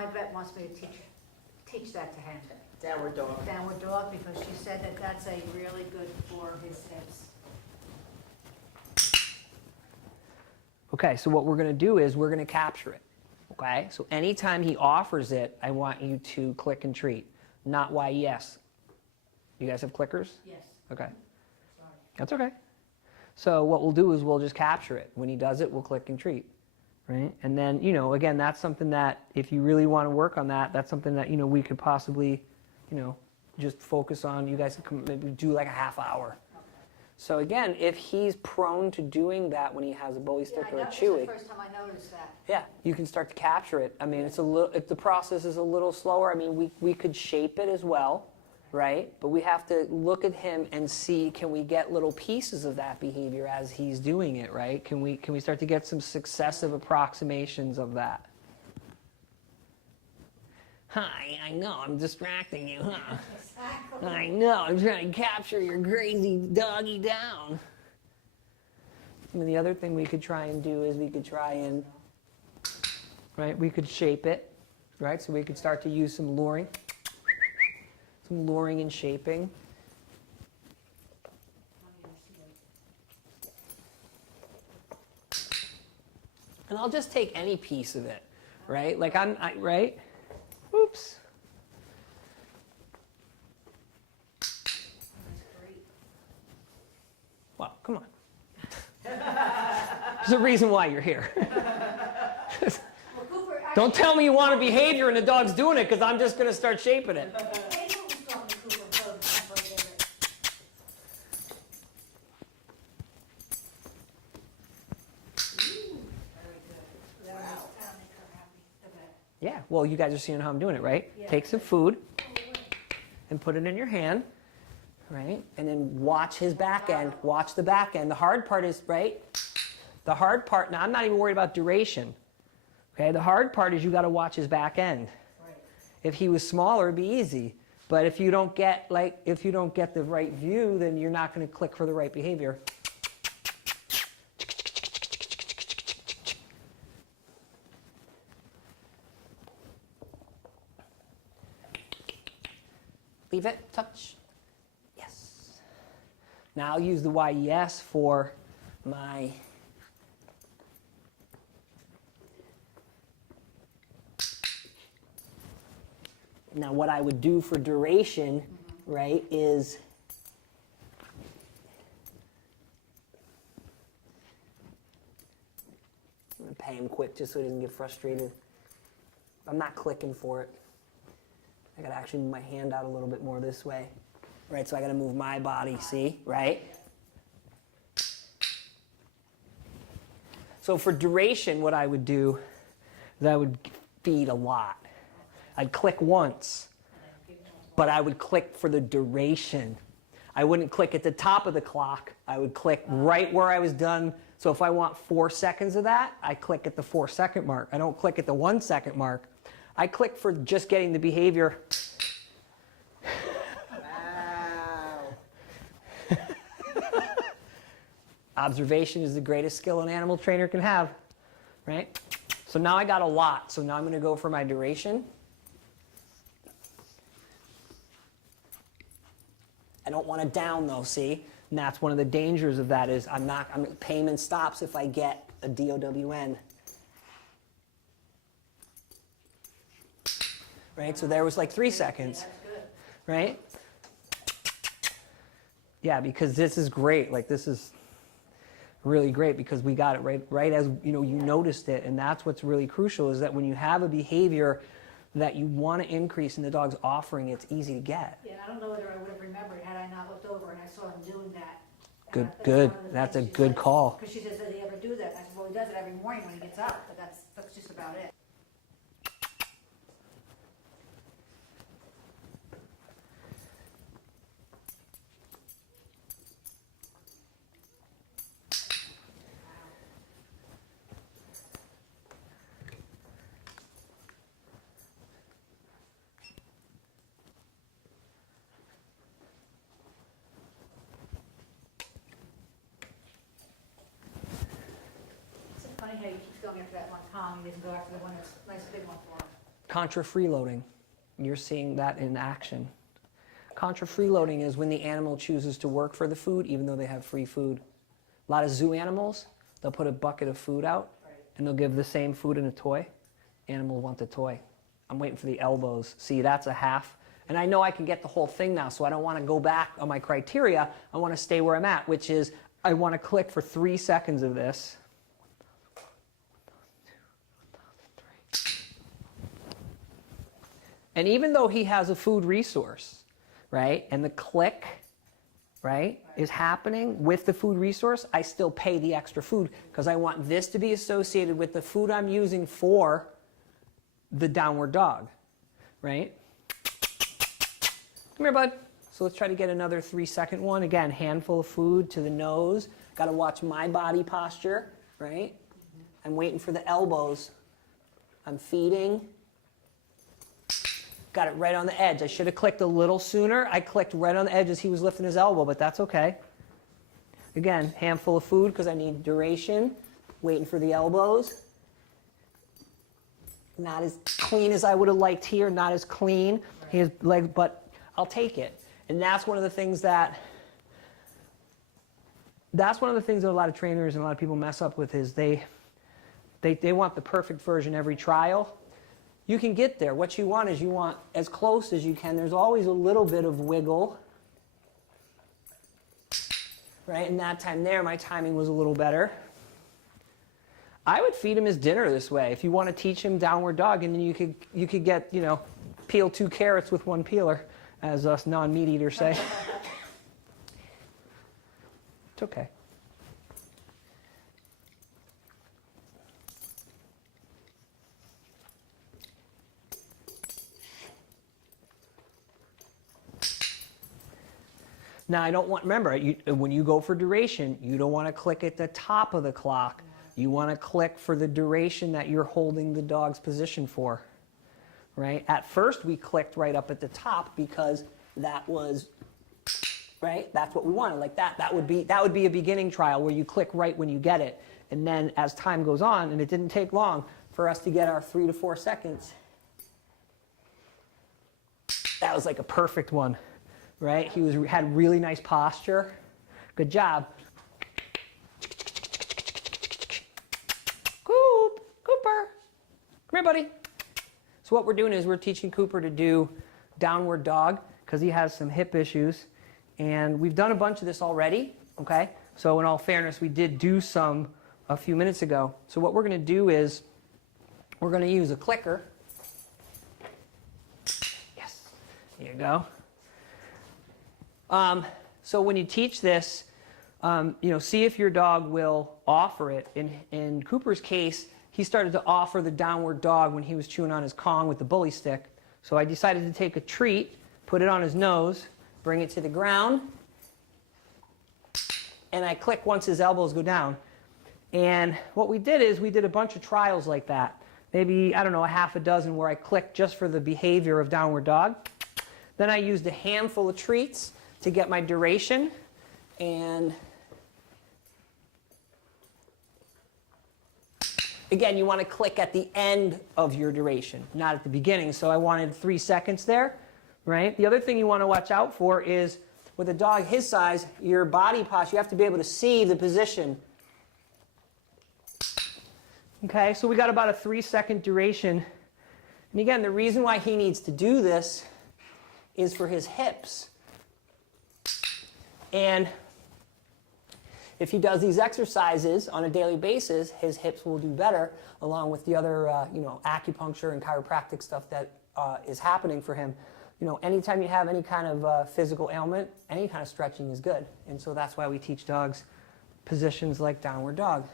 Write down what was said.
my vet wants me to teach that to him. Downward dog. Downward dog, because she said that that's a really good for his hips. Okay, so what we're going to do is we're going to capture it. Okay, so anytime he offers it, I want you to click and treat, not why yes. You guys have clickers? Yes. Okay, Sorry. that's okay. So what we'll do is we'll just capture it. When he does it, we'll click and treat, right? And then, you know, again, that's something that if you really want to work on that, that's something that, you know, we could possibly, you know, just focus on. You guys can maybe do like a half hour. So again, if he's prone to doing that when he has a bully stick or a chewy, the first time I noticed that. yeah, you can start to capture it. I mean, it's a little. The process is a little slower. I mean, we could shape it as well, right? But we have to look at him and see, can we get little pieces of that behavior as he's doing it, right? Can we start to get some successive approximations of that? Hi, I know I'm distracting you, huh? Exactly. I know, I'm trying to capture your crazy doggy down. And the other thing we could try and do is we could try and, right, we could shape it, right? So we could start to use some luring and shaping. And I'll just take any piece of it, right? Like right? Oops. Well, come on. There's a reason why you're here. Well, Cooper, Don't tell me you want a behavior and the dog's doing it, because I'm just going to start shaping it. I knew it was talking to Cooper and told him that's what he did it. Ooh, very good. That'll make her happy, the vet. Yeah, well, you guys are seeing how I'm doing it, right? Yeah. Take some food and put it in your hand, right? And then watch his back end. Watch the back end. The hard part is, right? The hard part, now I'm not even worried about duration. Okay, the hard part is you got to watch his back end. Right. If he was smaller, it'd be easy. But if you don't get the right view, then you're not going to click for the right behavior. Leave it, touch. Yes. Now I'll use the YES for my now what I would do for duration, right, is I'm going to pay him quick just so he doesn't get frustrated. I'm not clicking for it. I got to actually move my hand out a little bit more this way. Right, so I got to move my body, see, right? So for duration, what I would do is I would feed a lot. I'd click once, but I would click for the duration. I wouldn't click at the top of the clock. I would click right where I was done. So if I want 4 seconds of that, I click at the 4-second mark. I don't click at the 1-second mark. I click for just getting the behavior. Wow. Observation is the greatest skill an animal trainer can have, right? So now I got a lot. So now I'm going to go for my duration. I don't want to down though, see? And that's one of the dangers of that is payment stops if I get a DOWN. Right, so there was like 3 seconds, right? Yeah, because this is great. Like this is really great because we got it right as you noticed it, and that's what's really crucial is that when you have a behavior that you want to increase in the dog's offering, it's easy to get. Yeah, I don't know whether I would have remembered had I not looked over and I saw him doing that. Good. That's a good call. Because she says, does he ever do that? I said, well, he does it every morning when he gets up, but that's just about it. Funny how he keeps going after that one Tom, he doesn't go after the one that's a nice big one for him. Contra freeloading. You're seeing that in action. Contra freeloading is when the animal chooses to work for the food even though they have free food. A lot of zoo animals, they'll put a bucket of food out and they'll give the same food in a toy. Animal want the toy. I'm waiting for the elbows. See, that's a half. And I know I can get the whole thing now, so I don't want to go back on my criteria. I want to stay where I'm at, which is I want to click for 3 seconds of this. And even though he has a food resource, right, and the click, right, is happening with the food resource, I still pay the extra food because I want this to be associated with the food I'm using for the downward dog, right? Come here, bud. So let's try to get another 3-second one. Again, handful of food to the nose. Got to watch my body posture, right? I'm waiting for the elbows. I'm feeding. Got it right on the edge. I should have clicked a little sooner. I clicked right on the edge as he was lifting his elbow, but that's okay. Again, handful of food because I need duration. Waiting for the elbows. Not as clean as I would have liked here. Not as clean. His legs, but I'll take it. And that's one of the things that a lot of trainers and a lot of people mess up with is they want the perfect version every trial. You can get there. What you want is you want as close as you can. There's always a little bit of wiggle. Right? And that time there, my timing was a little better. I would feed him his dinner this way. If you want to teach him downward dog, and then you could get, you know, peel 2 carrots with 1 peeler, as us non-meat eaters say. It's okay. Now, I don't want, remember, when you go for duration, you don't want to click at the top of the clock. You want to click for the duration that you're holding the dog's position for, right? At first, we clicked right up at the top because that was, right? That's what we wanted, like that. That would be a beginning trial where you click right when you get it. And then as time goes on, and it didn't take long for us to get our 3 to 4 seconds, that was like a perfect one. Right? He had really nice posture. Good job. Cooper. Come here, buddy. So what we're doing is we're teaching Cooper to do downward dog because he has some hip issues. And we've done a bunch of this already, okay? So in all fairness, we did do some a few minutes ago. So what we're going to do is we're going to use a clicker. Yes. There you go. So when you teach this, see if your dog will offer it. In Cooper's case, he started to offer the downward dog when he was chewing on his Kong with the bully stick. So I decided to take a treat, put it on his nose, bring it to the ground, and I click once his elbows go down. And what we did is we did a bunch of trials like that. Maybe, I don't know, a half a dozen where I clicked just for the behavior of downward dog. Then I used a handful of treats to get my duration, and again, you want to click at the end of your duration, not at the beginning. So I wanted 3 seconds there, right? The other thing you want to watch out for is with a dog his size, your body posture, you have to be able to see the position. Okay, so we got about a 3-second duration. And again, the reason why he needs to do this is for his hips. And if he does these exercises on a daily basis, his hips will do better, along with the other, acupuncture and chiropractic stuff that is happening for him. You know, anytime you have any kind of physical ailment, any kind of stretching is good. And so that's why we teach dogs positions like downward dog.